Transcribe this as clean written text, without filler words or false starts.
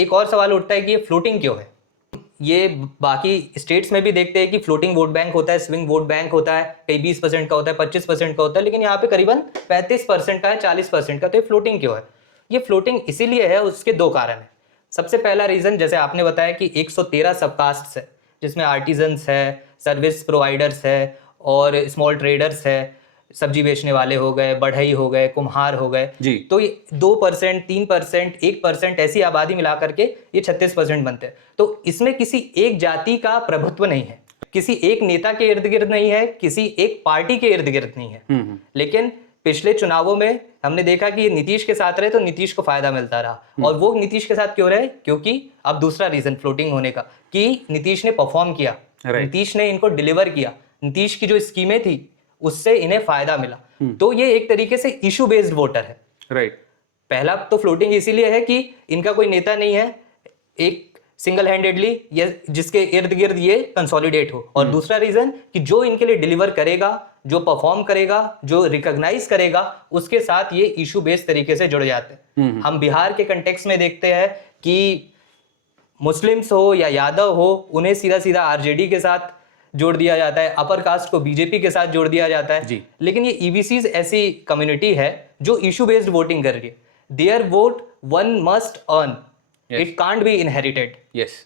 एक और सवाल उठता है कि ये फ्लोटिंग क्यों है। ये बाकी स्टेट्स में भी देखते हैं कि फ्लोटिंग वोट बैंक होता है, स्विंग वोट बैंक होता है, कहीं 20% का होता है, 25% का होता है, लेकिन यहाँ पे करीबन 35% का है, 40% का। तो ये फ्लोटिंग क्यों है? ये फ्लोटिंग इसीलिए है, उसके दो कारण है। सबसे पहला रीजन, जैसे आपने बताया कि 113 सबकास्ट है, जिसमें आर्टिजन्स है, सर्विस प्रोवाइडर्स है और स्मॉल ट्रेडर्स है, सब्जी बेचने वाले हो गए, बढ़ई हो गए, कुम्हार हो गए जी। तो ये 2%, 3%, 1% ऐसी आबादी मिला करके ये 36% बनते हैं। तो इसमें किसी एक जाति का प्रभुत्व नहीं है, किसी एक नेता के इर्द गिर्द नहीं है, किसी एक पार्टी के इर्द गिर्द नहीं है। लेकिन पिछले चुनावों में हमने देखा कि ये नीतीश के साथ रहे तो नीतीश को फायदा मिलता रहा। और वो नीतीश के साथ क्यों रहे? क्योंकि अब दूसरा रीजन फ्लोटिंग होने का, कि नीतीश ने परफॉर्म किया, नीतीश ने इनको डिलीवर किया, नीतीश की जो स्कीमें थी उससे इन्हें फायदा मिला। तो ये एक तरीके से इशू बेस्ड वोटर है। राइट। पहला तो फ्लोटिंग इसीलिए है कि इनका कोई नेता नहीं है एक सिंगल हैंडेडली ये जिसके इर्द गिर्द ये कंसोलिडेट हो, और दूसरा रीजन कि जो इनके लिए डिलीवर करेगा, जो परफॉर्म करेगा, जो रिकॉग्नाइज करेगा, उसके साथ ये इशू बेस्ड तरीके से जुड़ जाते हैं। हम बिहार के कंटेक्स्ट में देखते हैं कि मुस्लिम्स हो या यादव हो, उन्हें सीधा सीधा आरजेडी के साथ जोड़ दिया जाता है, अपर कास्ट को बीजेपी के साथ जोड़ दिया जाता है जी। लेकिन ये ईबीसीज ऐसी कम्युनिटी है जो इशू बेस्ड वोटिंग कर रही है। Their vote one must earn, it can't be inherited. Yes.